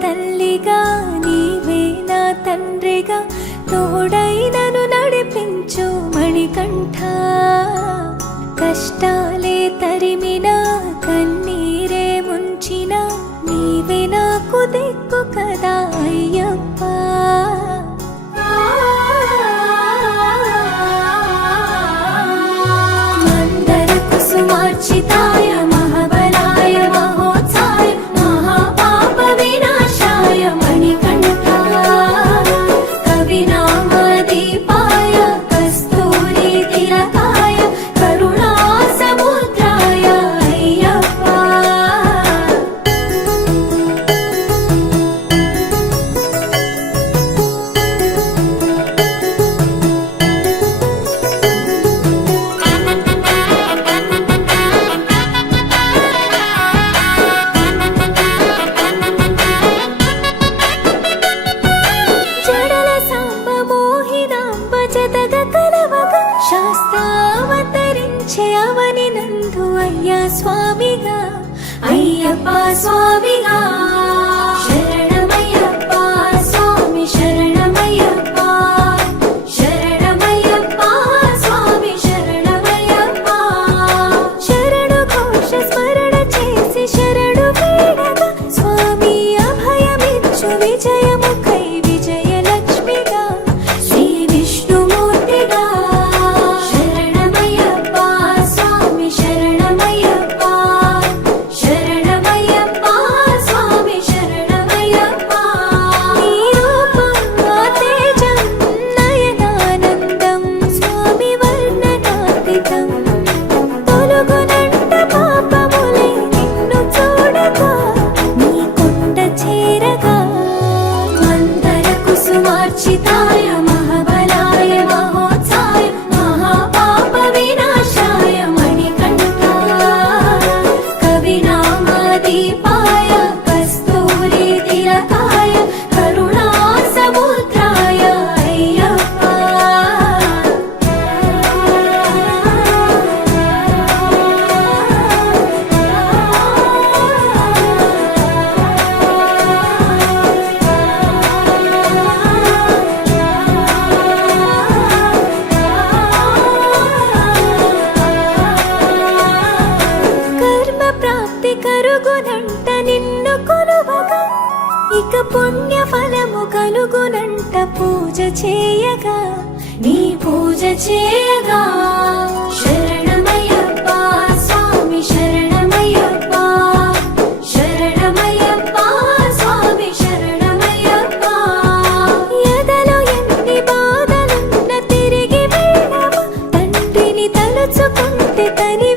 తల్లిగా నీవే నా తండ్రిగా తోడై నన్ను నడిపించు మణికంఠ. కష్టాలే తరిమినా కన్నీరే ముంచిన నీవే నాకు దిక్కు కదా అయ్యప్ప. మందర కుసుమార్చితాయ మహాబలాయ మహోత్సాయ మహాపాప వినాశాయ మణికంఠ. కవినామదీపాయ కస్తూరి తిలకాయ కరుణా సముద్రాయ అయ్యప్ప. జడల సాంబ మోహినాంబ జతగ కలవగ శాస్త్రావతరించే అవని నందు అయ్యా స్వామిగా అయ్యప్ప స్వామిగా. శరణమయ్యప్ప స్వామి శరణమయ్యప్ప శరణమయ్యప్ప స్వామి శరణమయ్యప్ప. శరణు ఘోష స్మరణ చేసి శరణు వేడగా స్వామి అభయమిచ్చు విజయముఖై విజయలక్ష్మిగా శ్రీ విష్ణుమూర్తిగా. శరణమయ్యప్ప స్వామి శరణమయ్యప్ప శరణమయ్యప్ప స్వామి శరణమయ్యప్ప. నీ రూపం తేజం నయనానందం స్వామి వర్ణనాతీతం. తొలగునంట పాపములే నిన్ను చూడగా నీ కొండ చేరగా. మందర కుసుమార్చితాయ మహాబలాయ మహోత్సాయ మహాపాప వినాశాయ మణికంఠ. కవినామదీపాయ కస్తూరి తిలకాయ కరుణా సముద్రాయ అయ్యప్ప. కర్మ ప్రాప్తి కరుగునంట నిన్ను కొలువగా ఇక పుణ్య ఫలము కలుగునంట పూజ చేయగా నీ పూజ చేయగా. శరణమయ్యప్ప స్వామి శరణమయ్యప్ప శరణమయ్యప్ప స్వామి శరణమయ్యప్ప. ఎదలో ఎన్ని బాధలున్న తిరిగి వెళ్ళవా తండ్రిని తలుచుకుంటే తని